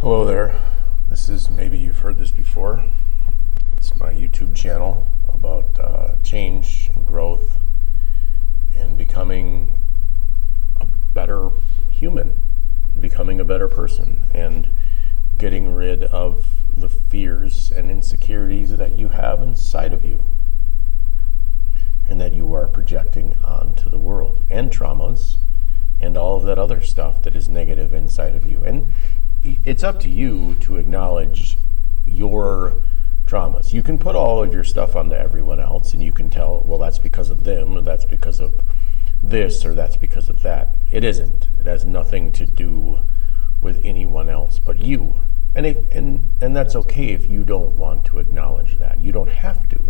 Hello there. This is, maybe you've heard this before. It's my YouTube channel about change and growth and becoming a better human, becoming a better person, and getting rid of the fears and insecurities that you have inside of you and that you are projecting onto the world, and traumas and all of that other stuff that is negative inside of you. And it's up to you to acknowledge your traumas. You can put all of your stuff onto everyone else and you can tell, well, that's because of them, or that's because of this, or that's because of that. It isn't. It has nothing to do with anyone else but you. And that's okay if you don't want to acknowledge that. You don't have to.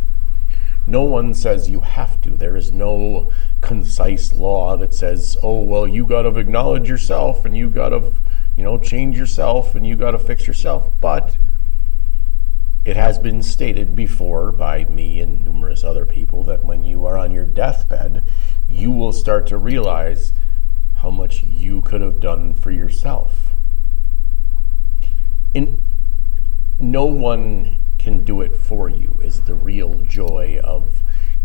No one says you have to. There is no concise law that says, oh, well, you got to acknowledge yourself and you got to change yourself and you got to fix yourself. But it has been stated before by me and numerous other people that when you are on your deathbed, you will start to realize how much you could have done for yourself. And no one can do it for you is the real joy of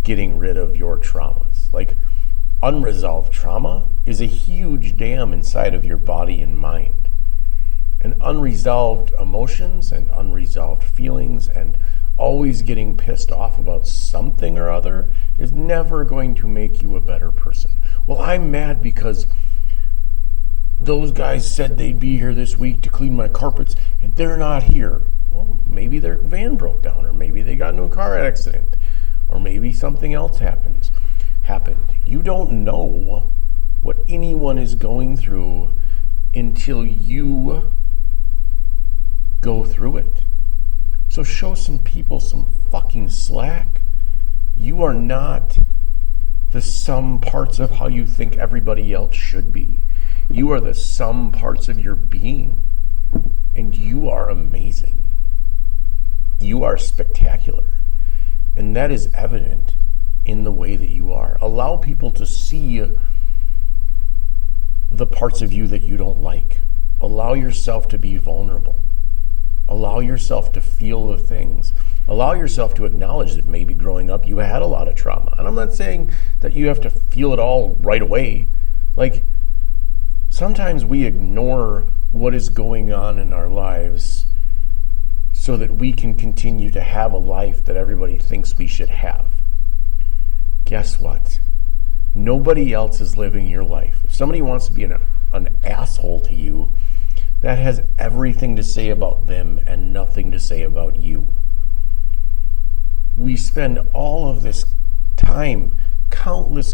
getting rid of your traumas. Like, unresolved trauma is a huge dam inside of your body and mind. And unresolved emotions and unresolved feelings and always getting pissed off about something or other is never going to make you a better person. Well, I'm mad because those guys said they'd be here this week to clean my carpets and they're not here. Well, maybe their van broke down, or maybe they got into a car accident, or maybe something else happened. You don't know what anyone is going through until you go through it. So show some people some fucking slack. You are not the sum parts of how you think everybody else should be. You are the sum parts of your being, and you are amazing. You are spectacular, and that is evident in the way that you are. Allow people to see the parts of you that you don't like. Allow yourself to be vulnerable. Allow yourself to feel the things. Allow yourself to acknowledge that maybe growing up you had a lot of trauma. And I'm not saying that you have to feel it all right away. Like, sometimes we ignore what is going on in our lives so that we can continue to have a life that everybody thinks we should have. Guess what? Nobody else is living your life. If somebody wants to be an asshole to you, that has everything to say about them and nothing to say about you. We spend all of this time, countless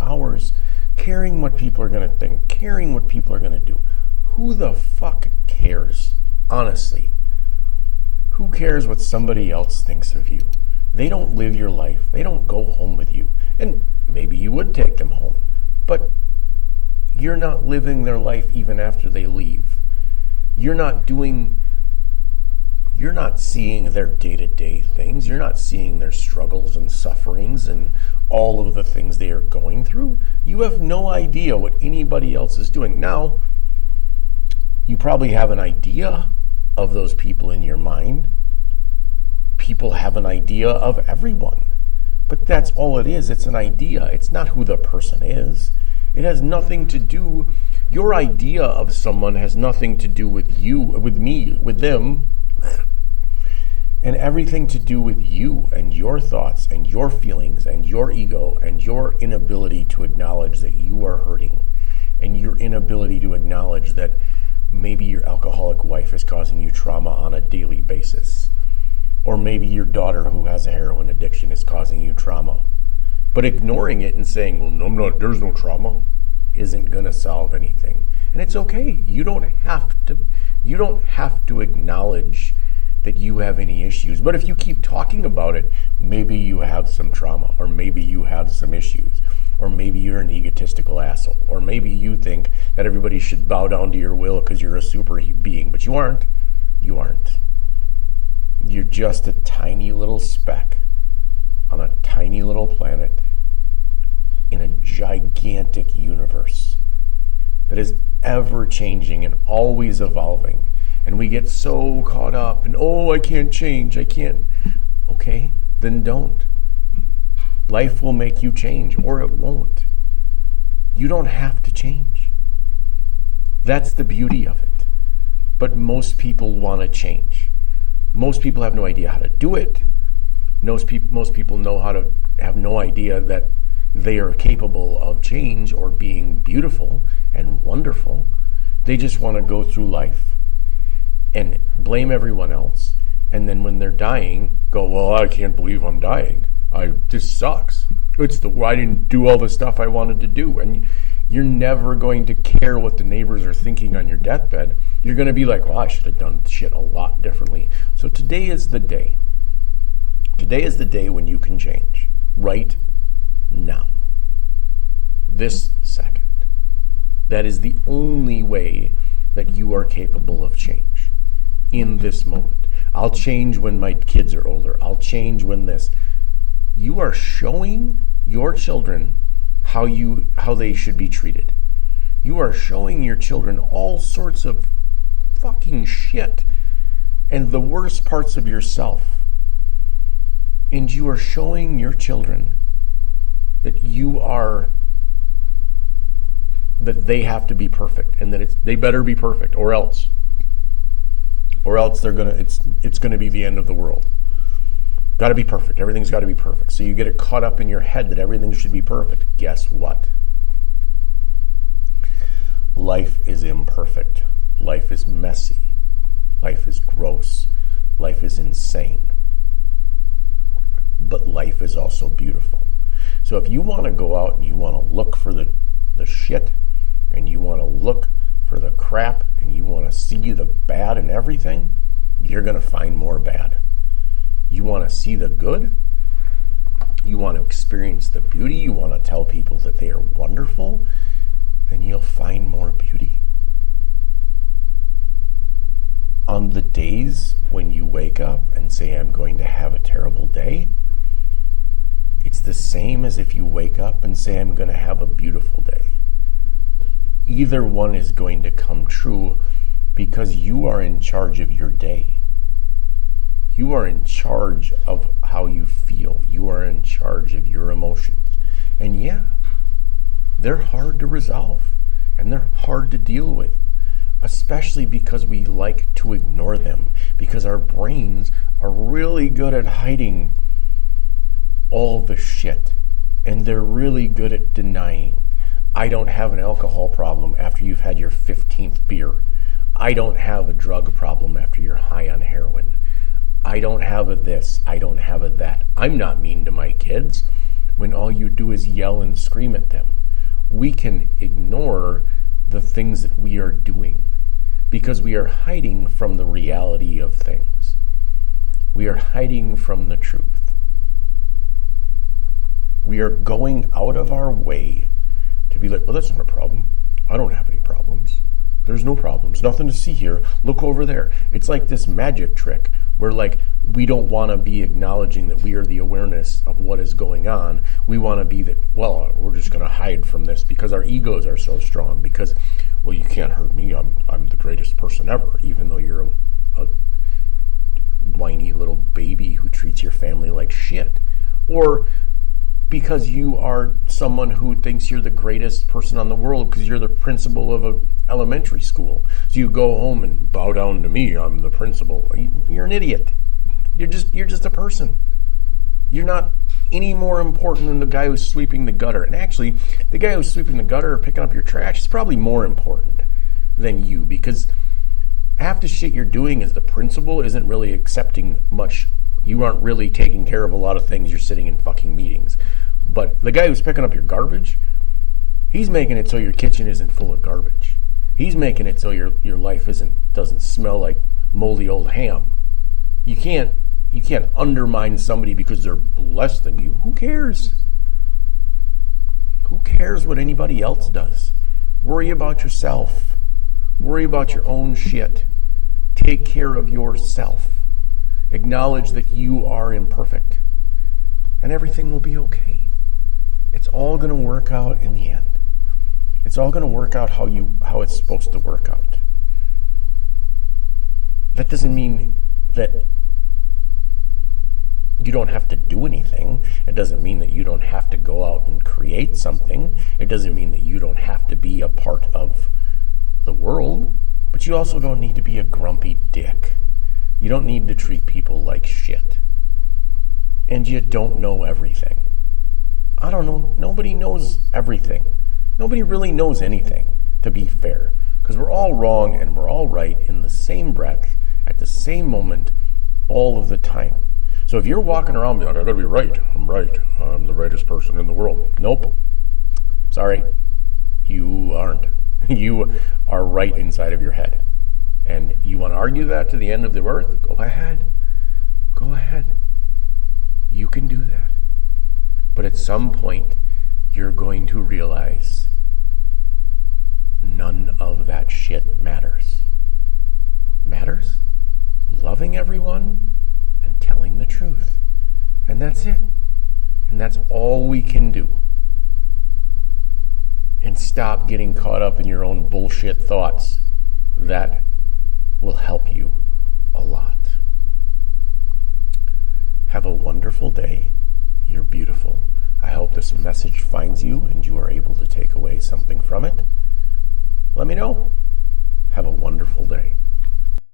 hours, caring what people are going to think, caring what people are going to do. Who the fuck cares? Honestly. Who cares what somebody else thinks of you? They don't live your life. They don't go home with you. And maybe you would take them home, but you're not living their life even after they leave. You're not seeing their day-to-day things. You're not seeing their struggles and sufferings and all of the things they are going through. You have no idea what anybody else is doing. Now, you probably have an idea of those people in your mind. People have an idea of everyone. But that's all it is. It's an idea. It's not who the person is. It has nothing to do. Your idea of someone has nothing to do with you, with me, with them, and everything to do with you and your thoughts and your feelings and your ego and your inability to acknowledge that you are hurting, and your inability to acknowledge that maybe your alcoholic wife is causing you trauma on a daily basis, or maybe your daughter who has a heroin addiction is causing you trauma. But ignoring it and saying, well, no, there's no trauma, isn't going to solve anything. And it's okay. You don't have to acknowledge that you have any issues. But if you keep talking about it, maybe you have some trauma, or maybe you have some issues, or maybe you're an egotistical asshole, or maybe you think that everybody should bow down to your will because you're a super being, but you aren't. You aren't. You're just a tiny little speck on a tiny little planet in a gigantic universe that is ever changing and always evolving. And we get so caught up in, oh, I can't change, I can't. Okay, then don't. Life will make you change, or it won't. You don't have to change. That's the beauty of it. But most people want to change. Most people have no idea how to do it. Most people have no idea that they are capable of change or being beautiful and wonderful. They just want to go through life and blame everyone else. And then when they're dying, go, well, I can't believe I'm dying. This sucks. I didn't do all the stuff I wanted to do. And you're never going to care what the neighbors are thinking on your deathbed. You're going to be like, well, I should have done shit a lot differently. So today is the day. Today is the day when you can change. Right now. This second. That is the only way that you are capable of change. In this moment. I'll change when my kids are older. I'll change when this. You are showing your children how they should be treated. You are showing your children all sorts of fucking shit and the worst parts of yourself. And you are showing your children that that they have to be perfect, and that they better be perfect, or else it's gonna be the end of the world. Got to be perfect. Everything's got to be perfect. So you get it caught up in your head that everything should be perfect. Guess what? Life is imperfect. Life is messy. Life is gross. Life is insane. But life is also beautiful. So if you want to go out and you want to look for the shit, and you want to look for the crap, and you want to see the bad in everything, you're going to find more bad. You want to see the good, you want to experience the beauty, you want to tell people that they are wonderful, then you'll find more beauty. On the days when you wake up and say, I'm going to have a terrible day, it's the same as if you wake up and say, I'm going to have a beautiful day. Either one is going to come true because you are in charge of your day. You are in charge of how you feel. You are in charge of your emotions. And yeah, they're hard to resolve and they're hard to deal with, especially because we like to ignore them, because our brains are really good at hiding all the shit, and they're really good at denying. I don't have an alcohol problem after you've had your 15th beer. I don't have a drug problem after you're high on heroin. I don't have a this, I don't have a that. I'm not mean to my kids when all you do is yell and scream at them. We can ignore the things that we are doing because we are hiding from the reality of things. We are hiding from the truth. We are going out of our way to be like, well, that's not a problem. I don't have any problems. There's no problems. Nothing to see here. Look over there. It's like this magic trick where, like, we don't want to be acknowledging that we are the awareness of what is going on. We want to be that, well, we're just going to hide from this because our egos are so strong. Because, well, you can't hurt me. I'm the greatest person ever, even though you're a whiny little baby who treats your family like shit. Or because you are someone who thinks you're the greatest person on the world because you're the principal of an elementary school. So you go home and bow down to me, I'm the principal. You're an idiot. You're just a person. You're not any more important than the guy who's sweeping the gutter. And actually, the guy who's sweeping the gutter or picking up your trash is probably more important than you, because half the shit you're doing as the principal isn't really accepting much. You aren't really taking care of a lot of things. You're sitting in fucking meetings. But the guy who's picking up your garbage, he's making it so your kitchen isn't full of garbage. He's making it so your life doesn't smell like moldy old ham. You can't undermine somebody because they're less than you. Who cares? Who cares what anybody else does? Worry about yourself. Worry about your own shit. Take care of yourself. Acknowledge that you are imperfect, and everything will be okay. It's all going to work out in the end. It's all going to work out how it's supposed to work out. That doesn't mean that you don't have to do anything. It doesn't mean that you don't have to go out and create something. It doesn't mean that you don't have to be a part of the world. But you also don't need to be a grumpy dick. You don't need to treat people like shit. And you don't know everything. I don't know. Nobody knows everything. Nobody really knows anything, to be fair. Because we're all wrong and we're all right in the same breath, at the same moment, all of the time. So if you're walking around being like, I gotta be right, I'm the rightest person in the world. Nope. Sorry. You aren't. You are right inside of your head. And you want to argue that to the end of the earth? Go ahead. Go ahead. You can do that. But at some point, you're going to realize none of that shit matters. What matters? Loving everyone and telling the truth. And that's it. And that's all we can do. And stop getting caught up in your own bullshit thoughts. That will help you a lot. Have a wonderful day. You're beautiful. I hope this message finds you and you are able to take away something from it. Let me know. Have a wonderful day.